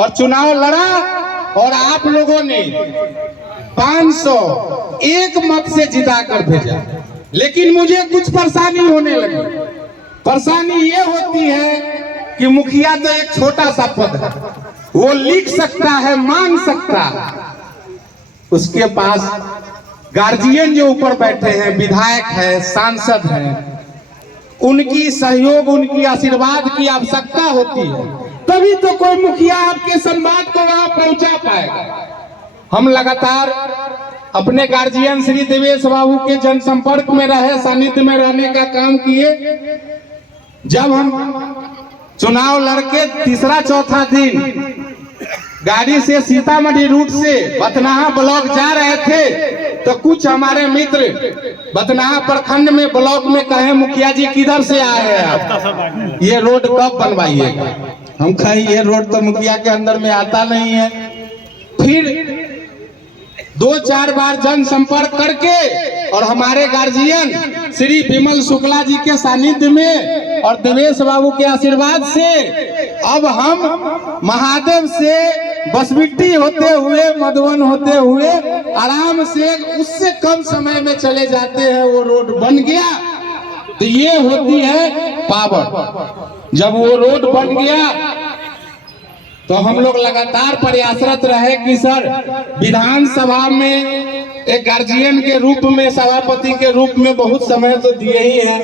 और चुनाव लड़ा और आप लोगों ने 501 मत से जिता कर भेजा। लेकिन मुझे कुछ परेशानी होने लगी। परेशानी ये होती है कि मुखिया तो एक छोटा सा पद है, वो लिख सकता है, मांग सकता है, उसके पास गार्जियन जो ऊपर बैठे हैं, विधायक है, सांसद हैं, उनकी सहयोग, उनकी आशीर्वाद की आवश्यकता होती है, तभी तो कोई मुखिया आपके संवाद को वहां पहुंचा पाएगा। हम लगातार अपने गार्जियन श्री देवेश बाबू के जनसंपर्क में रहे, सानिध्य में रहने का काम किए। जब हम चुनाव लड़के तीसरा चौथा दिन गाड़ी से सीतामढ़ी रूट से बथनाहा ब्लॉक जा रहे थे तो कुछ हमारे मित्र बथनाहा प्रखंड में ब्लॉक में कहे, मुखिया जी किधर से आए हैं आप, ये रोड कब बनवाइएगा? हम कहे ये रोड तो मुखिया के अंदर में आता नहीं है। फिर 2-4 बार जनसंपर्क करके और हमारे गार्जियन श्री विमल शुक्ला जी के सानिध्य में और देवेश बाबू के आशीर्वाद से अब हम महादेव से बसबिट्टी होते हुए, मधुबन होते हुए आराम से उससे कम समय में चले जाते हैं। वो रोड बन गया तो ये होती है पावर। जब वो रोड बन गया तो हम लोग लगातार प्रयासरत रहे कि सर विधानसभा में एक गार्जियन के रूप में, सभापति के रूप में बहुत समय तो दिए ही हैं,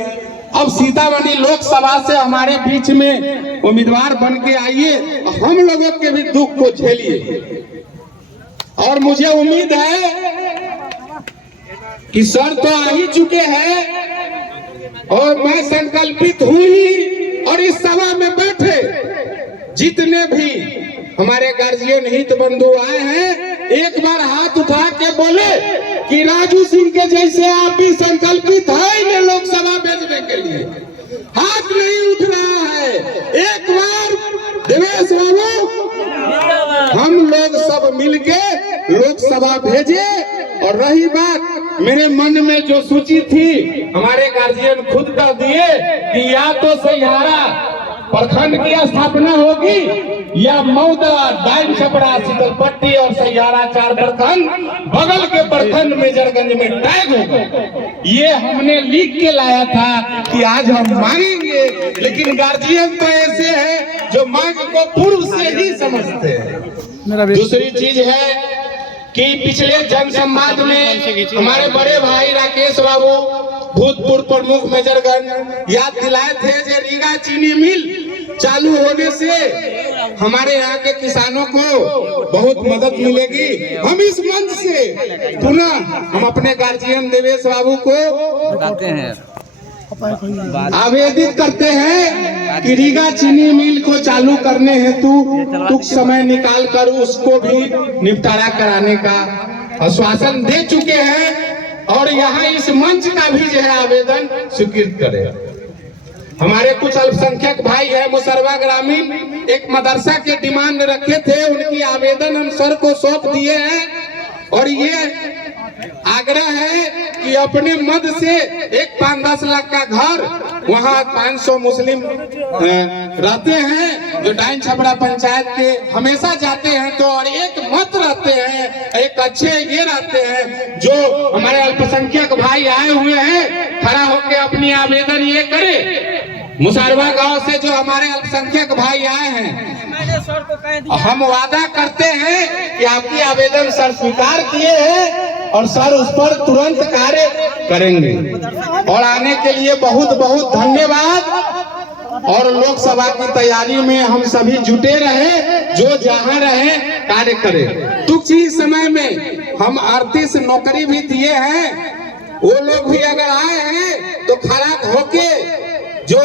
अब सीतामढ़ी लोकसभा से हमारे बीच में उम्मीदवार बन के आइए, हम लोगों के भी दुख को झेलिए। और मुझे उम्मीद है कि सर तो आ ही चुके हैं और मैं संकल्पित हुई और इस सभा में बैठे जितने भी हमारे गार्जियन हित बंधु आए हैं, एक बार हाथ उठा के बोले कि राजू सिंह के जैसे आप भी संकल्पित है इन्हें लोकसभा भेजने के लिए। हाथ नहीं उठ रहा है। एक बार देवेश बाबू, हम लोग सब मिलके लोकसभा भेजे। और रही बात मेरे मन में जो सूची थी, हमारे गार्जियन खुद कर दिए कि या तो सैयारा प्रखंड की स्थापना होगी या मौदा, डाइन छपरा, शीतलपट्टी और सैयारा 4 प्रखंड बगल के प्रखंड मेजरगंज में टैग होगा। ये हमने लिख के लाया था कि आज हम मांगेंगे, लेकिन गार्जियन तो ऐसे हैं जो मांग को पूर्व से ही समझते हैं। दूसरी चीज है कि पिछले जनसंवाद में हमारे बड़े भाई राकेश बाबू, भूतपूर्व प्रमुख मेजरगंज, याद दिलाए थे कि रीगा चीनी मिल चालू होने से हमारे यहाँ के किसानों को बहुत मदद मिलेगी। हम इस मंच से पुनः हम अपने गार्जियन देवेश बाबू को आवेदित करते हैं कि रीगा चीनी मिल को चालू करने हेतु कुछ समय निकाल कर उसको भी निपटारा कराने का आश्वासन दे चुके हैं और यहाँ इस मंच का भी जो है आवेदन स्वीकृत करे। हमारे कुछ अल्पसंख्यक भाई है मुसरवा ग्रामीण, एक मदरसा के डिमांड रखे थे, उनकी आवेदन हम सर को सौंप दिए हैं और ये आग्रह है कि अपने मद से एक 5-10 लाख का घर, वहाँ 500 मुस्लिम रहते हैं जो डाइन छपरा पंचायत के हमेशा जाते हैं, तो और एक मत रहते हैं, एक अच्छे ये रहते हैं जो हमारे अल्पसंख्यक भाई आए हुए हैं, खड़ा होकर अपनी आवेदन ये करे। मुसारवा गांव से जो हमारे अल्पसंख्यक भाई आए हैं, हम वादा करते हैं कि आपकी आवेदन सर स्वीकार किए हैं और सर उस पर तुरंत कार्य करेंगे। और आने के लिए बहुत बहुत धन्यवाद। और लोकसभा की तैयारी में हम सभी जुटे रहे, जो जहां रहे कार्य करें। तुच्छ ही समय में हम 38 नौकरी भी दिए हैं, वो लोग भी अगर आए हैं तो खड़ा होके जो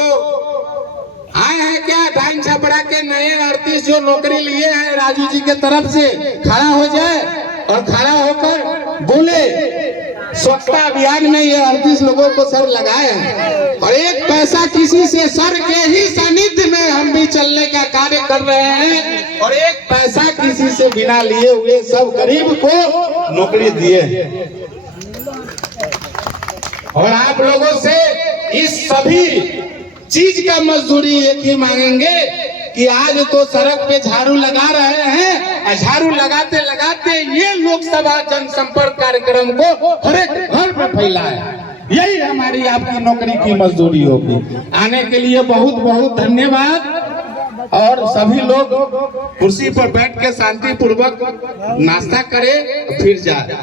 आए हैं क्या डाइन छपरा के नए 38 जो नौकरी लिए हैं राजू जी के तरफ से, खड़ा हो जाए और खड़ा होकर बोले स्वच्छता अभियान में ये 38 लोगों को सर लगाए हैं और एक पैसा किसी से, सर के ही सानिध्य में हम भी चलने का कार्य कर रहे हैं और एक पैसा किसी से बिना लिए हुए सब गरीब को नौकरी दिए हैं। और आप लोगों से इस सभी चीज का मजदूरी एक ही मांगेंगे कि आज तो सड़क पे झाड़ू लगा रहे हैं और झाड़ू लगाते लगाते ये लोकसभा जनसंपर्क कार्यक्रम को हर एक घर में फैलाए। यही हमारी आपकी नौकरी की मजदूरी होगी। आने के लिए बहुत बहुत धन्यवाद। और सभी लोग कुर्सी पर बैठ के शांति पूर्वक नाश्ता करें फिर जाए।